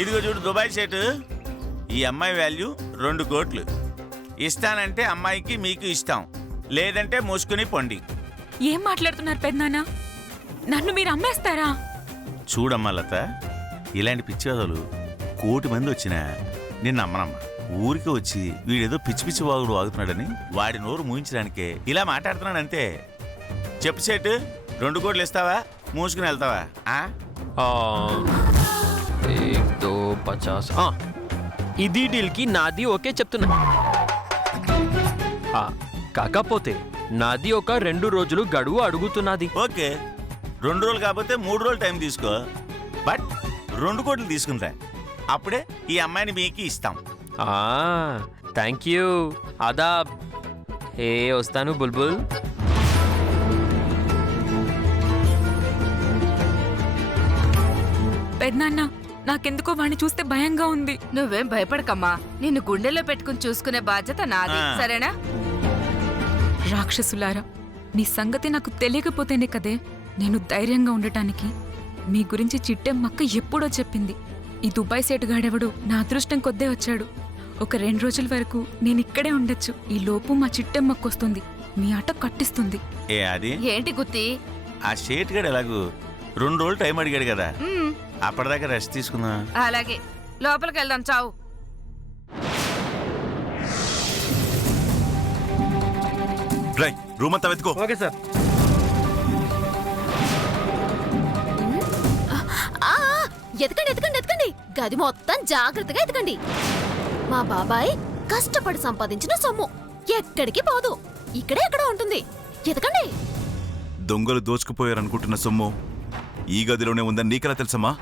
ఇదిగో చూడు Dubai shirt, ఈ అమ్మాయి వాల్యూ 2 కోట్లు. ఇస్తానంటే అమ్మాయికి మీకు ఇస్తాం, లేదంటే మూసుకుని పొండి. ఏం మాట్లాడుతున్నారు పెద్దనాన్న? నన్ను మీరు అమ్మేస్తారా? చూడమ్మా లత, ఇలాంటి పిచ్చివాదులు 1 కోటి మంది వచ్చినా నిన్ను అమ్మనమ్మా. ఊరికి వచ్చి వీడేదో పిచ్చి పిచ్చి వాగుడు వాగుతున్నాడని వాడి నోరు మూయించడానికే ఇలా మాట్లాడుతున్నాడంతే. చెప్పు సేటు, 2 కోట్లు ఇస్తావా, మూసుకుని వెళ్తావా? 1, 2, 50. ఇది డీల్కి నాది ఓకే చెప్తున్నా. కాకపోతే నాది ఒక 2 రోజులు గడువు అడుగుతున్నది. ఓకే, 2 రోజులు కాకపోతే 3 రోజులు టైం తీసుకో. బట్ 2 కోట్లు తీసుకుంటా, అప్పుడే ఈ అమ్మాయిని మీకు ఇస్తాం. Thank you. ఆదాబ్. వస్తాను బుల్బుల్. పెద్దనాన్న, నాకెందుకో వాడిని చూస్తే భయంగా ఉంది. నువ్వేం భయపడకమ్మా, నిన్ను గుండెల్లో పెట్టుకుని చూసుకునే బాధ్యత నాది, సరేనా? రాక్షసులారా, మీ సంగతి నాకు తెలియకపోతేనే కదే నేను ధైర్యంగా ఉండటానికి. మీ గురించి చిట్టెమ్మక్క ఎప్పుడో చెప్పింది. ఈ దుబాయ్ సేటుగాడెవడు నా అదృష్టం కొద్దే వచ్చాడు. ఒక 2 రోజుల వరకు నేనిక్కడే ఉండొచ్చు. ఈ లోపు మా చిట్టెమ్మక్కొస్తుంది, మీ ఆట కట్టిస్తుంది. అది ఏంటి గుత్తి? ఆ షేట్ గడు ఎలాగూ 2 రోజులు టైం అడిగాడు కదా, అప్పటిదాకా రెస్ట్ తీసుకుందా. అలాగే, లోపలికి వెళ్దాం. చావు. రూమ్ అంతా వెతుకో. Okay sir. ఎతకండి ఎతకండి ఎతకండి, గది మొత్తం జాగ్రత్తగా ఎతకండి. మా బాబాయ్ కష్టపడి సంపాదించిన సొమ్ము ఎక్కడికి పోదు, ఇక్కడే ఎక్కడ ఉంటుంది. ఎతకండి. దొంగలు దోచుకుపోయారనుకుంటున్న సొమ్ము ఈ గదిలోనే ఉందని నీకెలా తెలుసమ్మా?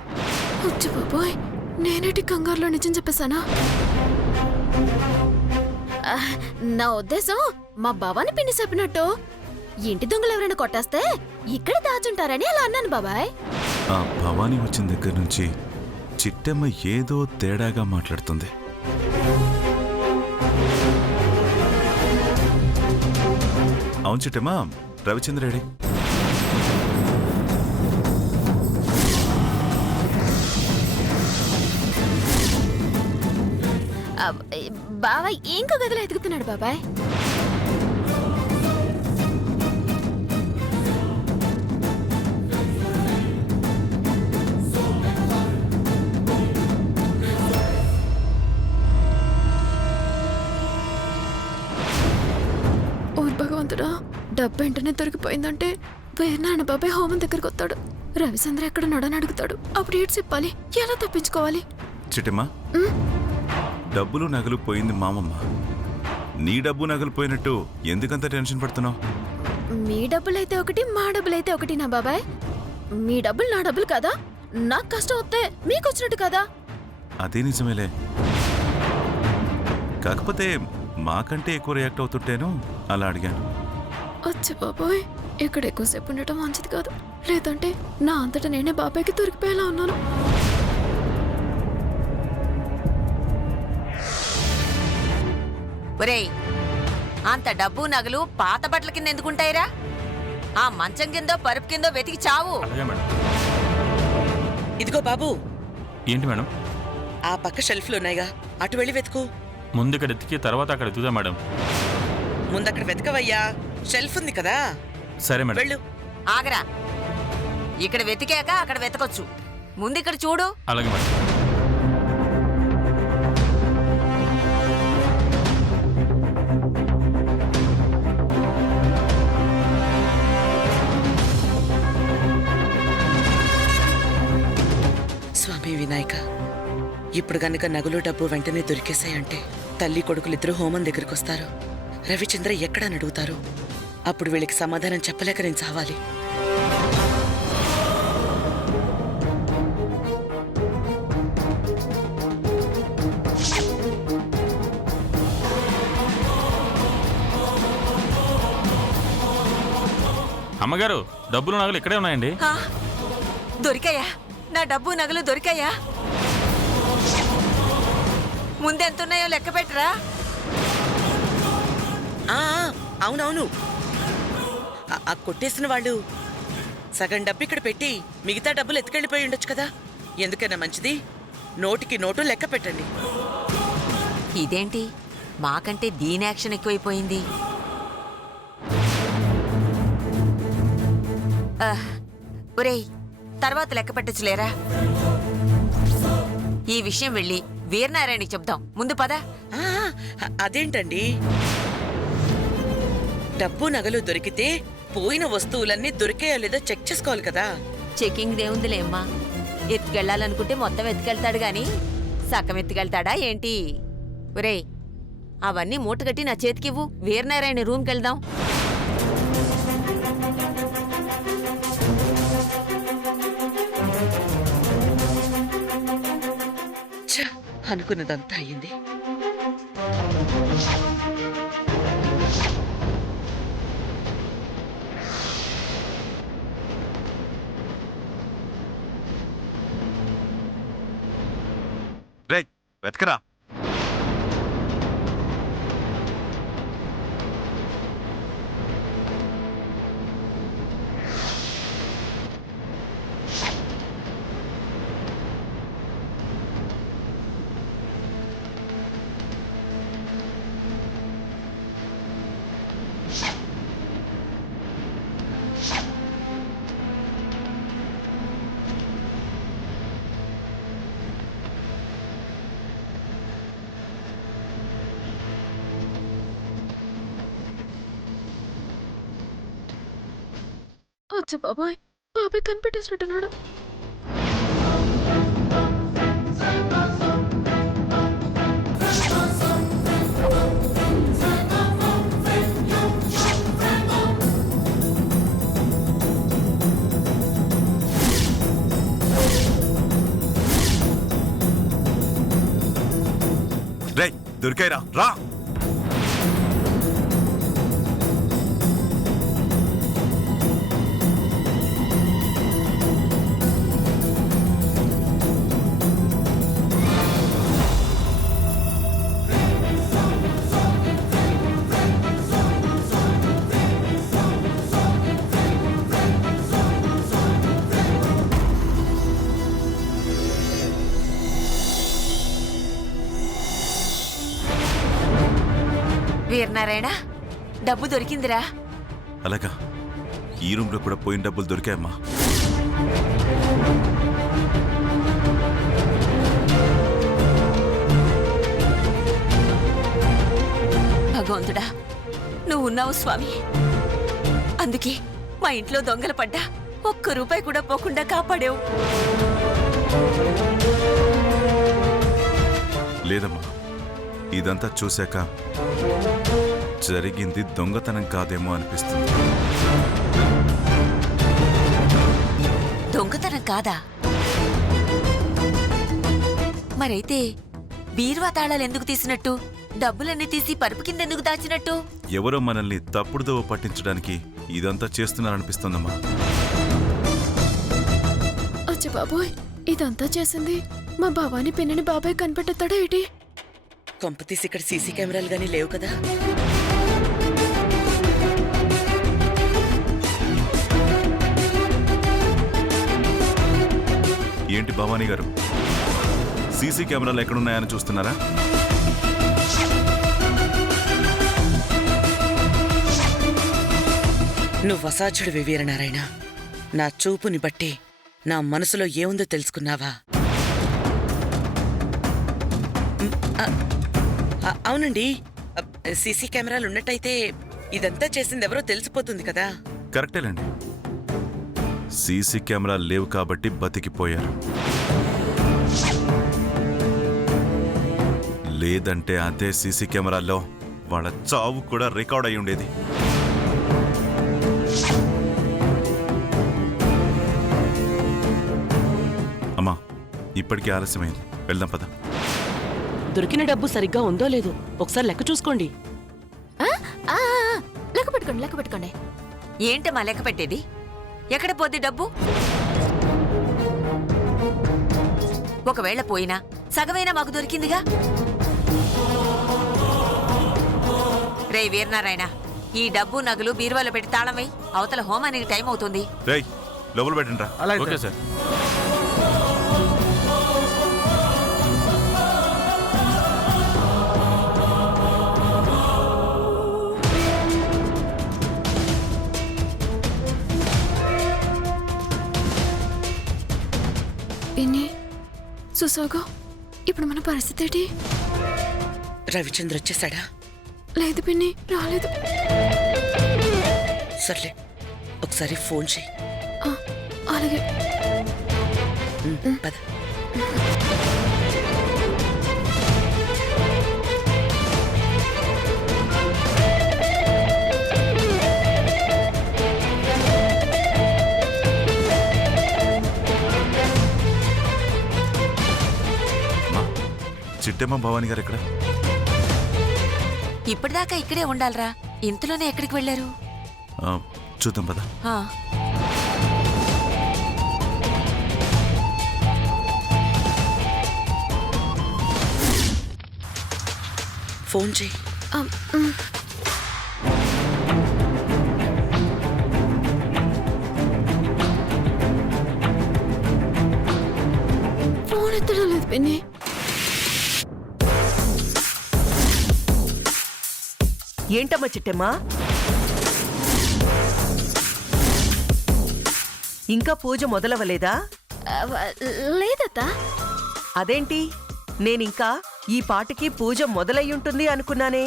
వచ్చి బాబాయ్, నేనేటి కంగారులో నిజం చెప్పేశానా? నా ఉద్దేశం మా బాబాని పిన్ని చెప్పినట్టు ఇంటి దొంగలు ఎవరైనా కొట్టేస్తే ఇక్కడ దాచుంటారని అలా అన్నాను బాబాయ్. ఆ భవానీ వచ్చిన దగ్గర నుంచి చిట్టమ్మ ఏదో తేడాగా మాట్లాడుతుంది. అవును చిట్టమ్మ, రవిచంద్రేడి? బాబాయ్ ఇంకో గదిలో ఎదుగుతున్నాడు బాబాయ్. భగవంతుడా, డబ్బు వెంటనే దొరికిపోయిందంటే వేర్నాన్న బాబాయ్ హోమం దగ్గరకు వస్తాడు. రవిచంద్ర ఎక్కడ నడని అడుగుతాడు. అప్పుడు ఏడు చెప్పాలి, ఎలా తప్పించుకోవాలి? చిట్టమ్మ, డబ్బులు నగలు పోయింది మామమ్మ. నీ డబ్బు నగలు పోయినట్టు ఎందుకంత టెన్షన్ పడుతున్నావు? మీ డబ్బులైతే ఒకటి, మా డబ్బులైతే ఒకటి నా బాబాయ్. మీ డబ్బులు నా డబ్బులు కదా, నాకు కష్టం వస్తే మీకు వచ్చినట్టు కదా. అదే నిజమేలే, కాకపోతే మాకంటే ఎక్కువ రియాక్ట్ అవుతుంటేను అలా అడిగాను. వచ్చి బాబాయ్, ఇక్కడ ఎక్కువసేపు ఉండటం మంచిది కాదు, లేదంటే నా అంతటా నేనే బాబాయ్కి దొరికిపోయేలా ఉన్నాను. ఒరేయ్, అంత డబ్బు నగలు పాత బట్టల కింద ఎందుకుంటాయిరా? ఆ మంచం కిందో పరుపు కిందో వెతికి చావు. ఇదిగో బాబు. ఏంటి మేడం? ఆ పక్క షెల్ఫ్లు ఉన్నాయిగా, అటు వెళ్ళి వెతుకు. ముందు ఇక్కడ ఎతికి తర్వాత అక్కడ ఎత్తుదా మేడం. ముందక్కడ వెతకవయ్యా, షెల్ఫ్ ఉంది కదా. సరే మేడం. వెళ్ళు. ఆగరా, ఇక్కడ వెతికాక అక్కడ వెతకొచ్చు, ముందు ఇక్కడ చూడు. అలాగే మేడం. స్వామి వినాయక, ఇప్పుడు గనక నగలు డబ్బు వెంటనే దొరికేశాయంటే తల్లి కొడుకులిద్దరూ హోమం దగ్గరికి వస్తారు. రవిచంద్ర ఎక్కడని అడుగుతారు. అప్పుడు వీళ్ళకి సమాధానం చెప్పలేక నేను చావాలి. అమ్మగారు, డబ్బులు నగలు ఇక్కడే ఉన్నాయండి. దొరికాయా? నా డబ్బు నగలు దొరికాయా? ముందెంతున్నాయో లెక్క పెట్టరా. అవునవును, ఆ కొట్టేసిన వాళ్ళు సగం డబ్బు ఇక్కడ పెట్టి మిగతా డబ్బులు ఎత్తుకెళ్ళిపోయి ఉండొచ్చు కదా. ఎందుకైనా మంచిది నోటికి నోటు లెక్క పెట్టండి. ఇదేంటి మాకంటే దీని యాక్షన్ ఎక్కువైపోయింది. ఒరేయ్, తర్వాత లెక్క పెట్టచ్చులేరా? ఈ విషయం వెళ్ళి వీరనారాయణకి చెప్దాం. ముందు పద. ఆ, అదేంటండి, డబ్బు నగలు దొరికితే పోయిన వస్తువులన్నీ దొరికాయో లేదో చెక్ చేసుకోవాలి కదా. చెకింగ్ దేవుందిలే అమ్మా. ఎత్తుకెళ్ళాలనుకుంటే మొత్తం ఎత్తుకెళ్తాడు గాని సగం ఎత్తుకెళ్తాడా ఏంటి? ఒరేయ్, అవన్నీ మూటగట్టి నా చేతికివ్వు. వీరనారాయణ రూమ్కి వెళ్దాం. ఛ, అనుకున్నదంతా అయ్యింది. రేయ్ వెతకరా. అచ్చ బాబాయ్, బాబాయ్ కనిపెట్టేసినట్టున్నాడు. రేయ్ దొరికాయిరా, రా. వీరనారాయణ, డబ్బు దొరికిందిరా. అలాగా, ఈ రూమ్ లో కూడా పోయిన డబ్బులు దొరికాయమ్మా. భగవంతుడా, నువ్వు ఉన్నావు స్వామి. అందుకే మా ఇంట్లో దొంగలు పడ్డా ఒక్క రూపాయి కూడా పోకుండా కాపాడావు. లేదమ్మా, ఇదంతా చూశాక జరిగింది దొంగతనం కాదేమో అనిపిస్తుంది. దొంగతనం కాదా? మరైతే బీరువా తాళాలు ఎందుకు తీసినట్టు? డబ్బులన్నీ తీసి పరుపు కింద ఎందుకు దాచినట్టు? ఎవరో మనల్ని తప్పుడుదోవ పట్టించడానికి ఇదంతా చేస్తున్నారనిపిస్తుందమ్మా. అచ్చ బాబోయ్, ఇదంతా చేసింది మా బాబాని పిన్నని బాబాయ్ కనిపెట్టేస్తాడా ఏంటి? కొంపతీసి ఇక్కడ సీసీ కెమెరాలు గానీ లేవు కదా. ఏంటి భవానీ గారు, సీసీ కెమెరాలు ఎక్కడున్నాయని చూస్తున్నారా? నువ్వు అసాధ్యుడివి వీరనారాయణ. నా చూపుని బట్టి నా మనసులో ఏముందో తెలుసుకున్నావా? అవునండి, సీసీ కెమెరాలు ఉన్నట్టయితే ఇదంతా చేసింది ఎవరో తెలిసిపోతుంది కదా. కరెక్టేనండి, సీసీ కెమెరాలు లేవు కాబట్టి బతికిపోయారు. లేదంటే అదే సీసీ కెమెరాల్లో వాళ్ళ చావు కూడా రికార్డ్ అయి ఉండేది. అమ్మా, ఇప్పటికీ ఆలస్యమైంది, వెళ్దాం పద. దొరికిన డబ్బు సరిగ్గా ఉందో లేదో ఒకసారి లెక్క చూసుకోండి. లెక్క పెట్టుకోండి, లెక్క పెట్టుకోండి. ఏంటమ్మా లెక్క పెట్టేది? ఎక్కడ పోద్ది డబ్బు? ఒకవేళ పోయినా సగమైనా మాకు దొరికిందిగా. రే వీరనారాయణ, ఈ డబ్బు నగలు బీరువాలో పెట్టి తాళం వేయి. అవతల హోమానికి టైం అవుతుంది. రేయ్ లోపల పెట్టండి రా. Okay sir. పిన్ని చూసాగా ఇప్పుడు మన పరిస్థితి ఏంటి? రవిచంద్ర వచ్చేసాడా? లేదు పిన్ని, రాలేదు. సర్లే, ఒకసారి ఫోన్ చేయి. ఆ, అలాగే. పద. చిట్టమ్మ భవాని గారు ఎక్కడ? ఇప్పటిదాకా ఇక్కడే ఉండాలరా, ఇంతలోనే ఎక్కడికి వెళ్ళారు? చూద్దాం పద. ఆ. ఫోన్ చేయి. ఫోన్ ఎత్తడం లేదు పిన్ని. ఏంటమ్మా చిట్టమ్మా, ఇంకా పూజ మొదలవ్వలేదా? లేదత్తా. అదేంటి, నేనింకా ఈ పాటికి పూజ మొదలయ్యుంటుంది అనుకున్నానే.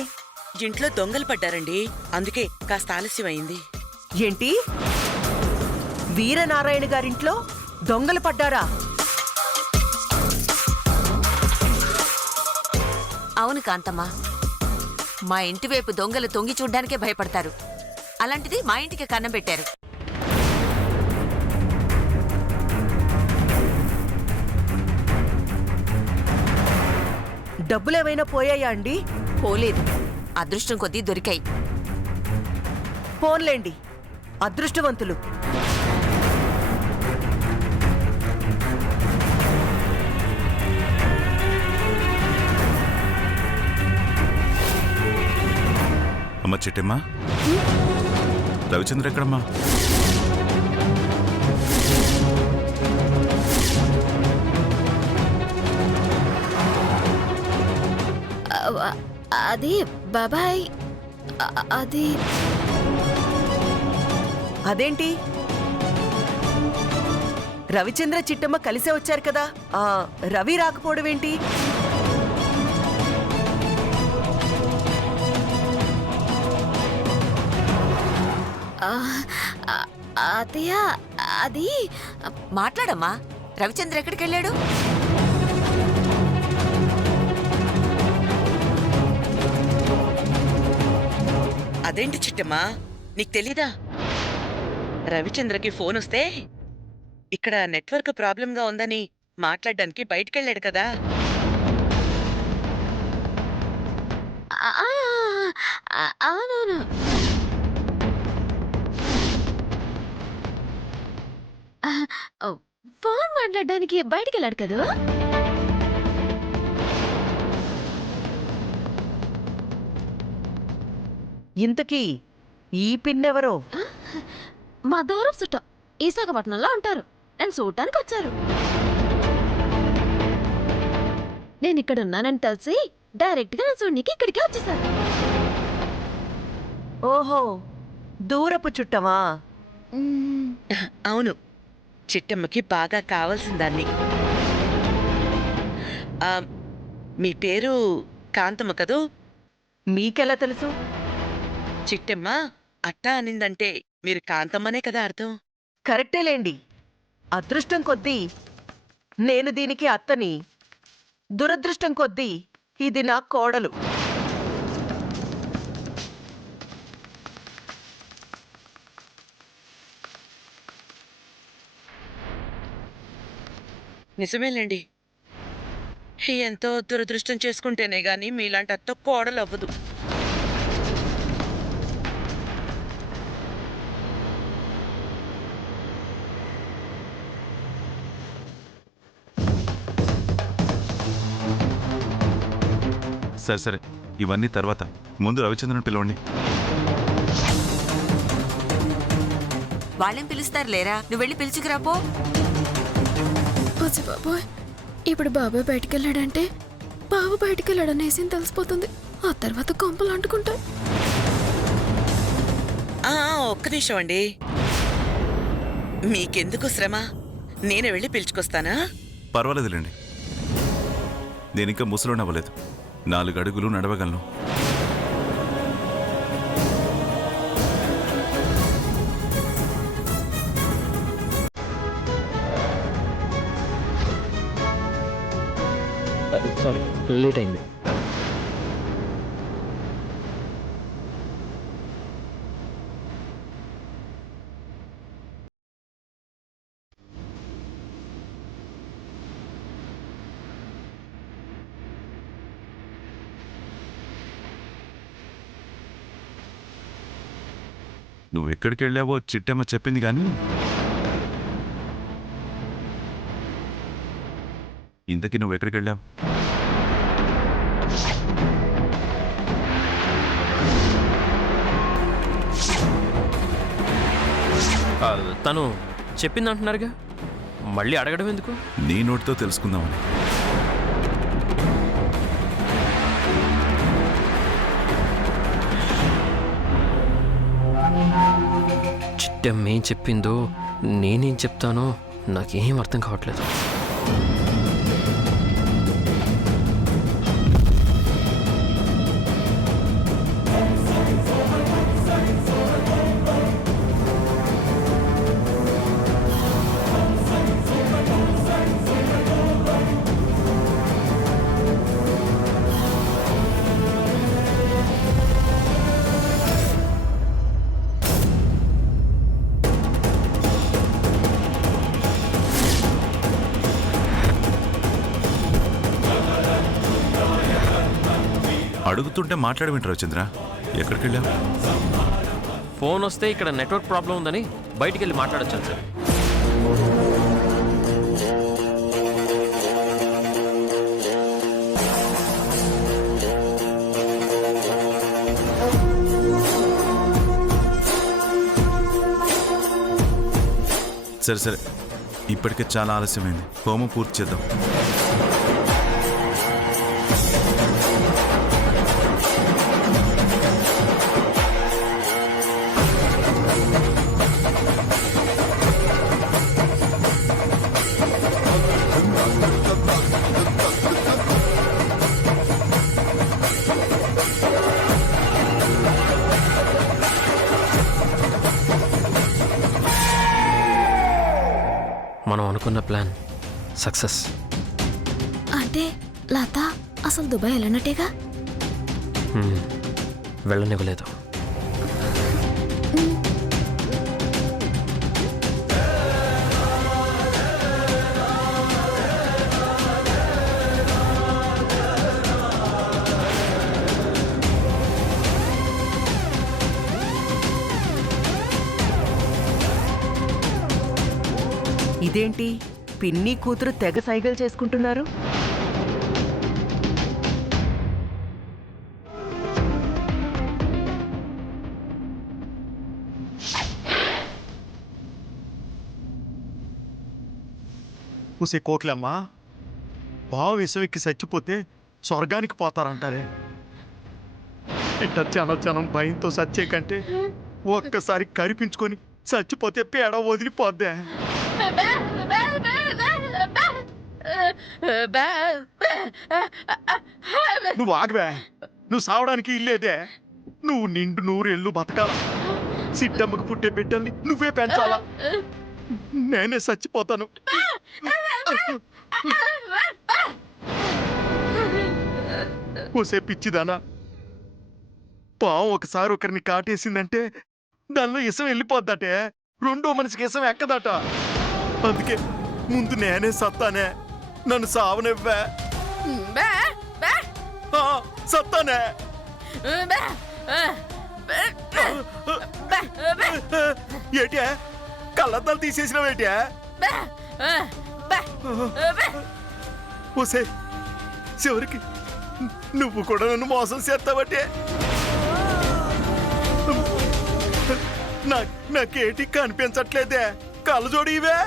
ఇంట్లో దొంగలు పడ్డారండి, అందుకే కాస్త ఆలస్యం అయింది. ఏంటి, వీరనారాయణ గారింట్లో దొంగలు పడ్డారా? అవును కాంతమ్మ, మా ఇంటి వైపు దొంగలు తొంగి చూడ్డానికే భయపడతారు. అలాంటిది మా ఇంటికి కన్నం పెట్టారు. డబ్బులేమైనా పోయాయా అండి? పోలేదు, అదృష్టం కొద్దీ దొరికాయి. పోన్లేండి, అదృష్టవంతులు. అమ్మ చిట్టమ్మ, రవిచంద్ర ఎక్కడమ్మా? అది బాబాయ్, అది అదేంటి, రవిచంద్ర చిట్టమ్మ కలిసే వచ్చారు కదా, రవి రాకపోవడం ఏంటి? అతయ్య, అది మాట్లాడమ్మా, రవిచంద్ర ఎక్కడికి వెళ్ళాడు? అదేంటి చిట్టమ్మా, నీకు తెలీదా? రవిచంద్రకి ఫోన్ వస్తే ఇక్కడ నెట్వర్క్ ప్రాబ్లంగా ఉందని మాట్లాడడానికి బయటికెళ్ళాడు కదా. అవునవును. ఫోన్ మాట్లాడడానికి బయటికి వెళ్ళాడు కదా. ఇంతకీ ఈ పిన్నెవరో? మా దూరం చుట్టం విశాఖపట్నంలో ఉంటారు. నన్ను చూడటానికి వచ్చారు. నేను ఇక్కడ ఉన్నానని తెలిసి డైరెక్ట్ గా నన్ను చూడడానికి ఇక్కడికే వచ్చేసారు. ఓహో, దూరపు చుట్టమా? అవును, చిట్టమ్మకి బాగా కావాల్సిందాన్ని. మీ పేరు కాంతమ్మ కదూ? మీకెలా తెలుసు? చిట్టమ్మ అట్టా అనిందంటే మీరు కాంతమ్మనే కదా అర్థం. కరెక్టేలేండి, అదృష్టం కొద్దీ నేను దీనికి అత్తని, దురదృష్టం కొద్దీ ఇది నా కోడలు. నిజమేలేండి, ఎంతో దురదృష్టం చేసుకుంటేనే గాని మీలాంటి అత్త కోడలు అవ్వదు. సరే సరే, ఇవన్నీ తర్వాత, ముందు రవిచంద్రని పిలవండి. వాళ్ళేం పిలుస్తారు లేరా, నువ్వు వెళ్ళి పిలుచుకురాపో. బాబాయ్, ఇప్పుడు బాబాయ్ బయటికి వెళ్ళాడంటే బాబు బయటికి వెళ్ళాడనేసి తెలిసిపోతుంది. ఆ తర్వాత కొంపలు అంటుకుంటాయి. ఒక్క నిమిషం అండి, మీకెందుకు శ్రమ, నేనే వెళ్ళి పిలుచుకొస్తానా? పర్వాలేదులేండి, నేను ఇంకా ముసలోని అవ్వలేదు. 4 అడుగులు నడవగలను. సారీ, లేట్ అయింది. నువ్వు ఎక్కడికి వెళ్ళావో చిట్టమ్మ చెప్పింది కానీ ఇంతకీ నువ్వు ఎక్కడికి వెళ్ళావు? తను చెప్పింది అంటున్నారుగా, మళ్ళీ అడగడం ఎందుకు? నీ నోటితో తెలుసుకుందామని. చిట్టమ్మ ఏం చెప్పిందో నేనేం చెప్తానో నాకేం అర్థం కావట్లేదు. అడుగుతుంటే మాట్లాడమంటారు చంద్ర, ఎక్కడికి వెళ్ళావు? ఫోన్ వస్తే ఇక్కడ నెట్వర్క్ ప్రాబ్లం ఉందని బయటికి వెళ్ళి మాట్లాడొచ్చాను సార్. సరే సరే, ఇప్పటికే చాలా ఆలస్యమైంది. హోమం పూర్తి చేద్దాం. మనం అనుకున్న ప్లాన్ సక్సెస్. అంటే లత అసలు దుబాయ్ వెళ్ళనట్టేగా? వెళ్ళనివ్వలేదు. ఇదేంటి పిన్ని కూతురు తెగ సైగలు చేసుకుంటున్నారు? పూసే కోట్లమ్మా, బావ విషవెక్కి చచ్చిపోతే స్వర్గానికి పోతారంటారే. ఇట్ట జనం భయంతో చచ్చే కంటే ఒక్కసారి కరిపించుకొని చచ్చిపోతే పేడ వదిలిపోద్దే. నువ్వు ఆగవే, నువ్వు సావడానికి ఇల్లేదే. నువ్వు నిండు 100 ఏళ్ళు బతకాల. సిట్టమ్మకు పుట్టే బిడ్డల్ని నువ్వే పెంచాలా. నేనే చచ్చిపోతాను. ఓసే పిచ్చిదానా, పాము ఒకసారి ఒకరిని కాటేసిందంటే దానిలో ఇసం వెళ్ళిపోద్దటే, రెండో మనిషికి ఇసం ఎక్కదట. అందుకే ముందు నేనే సత్తానే, నన్ను సావనివ్వే. సత్తానే. ఏటే కళ్ళద్దాలు తీసేసినావేటే? ఓసే, చివరికి నువ్వు కూడా నన్ను మోసం చేస్తావటే. నాకేటి కనిపించట్లేదే, కళ్ళజోడి ఇవే.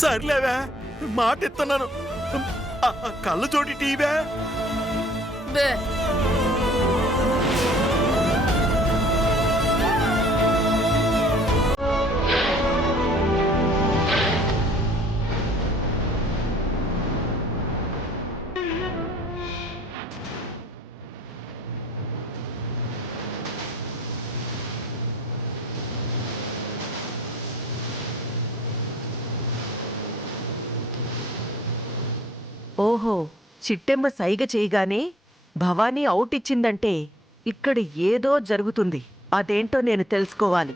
సర్లేవే, మాట ఇస్తున్నాను. కళ్ళజోడి టీవే. ఓహో, చిట్టెమ్మ సైగ చేయగానే భవానీ అవుట్ ఇచ్చిందంటే ఇక్కడ ఏదో జరుగుతుంది. అదేంటో నేను తెలుసుకోవాలి.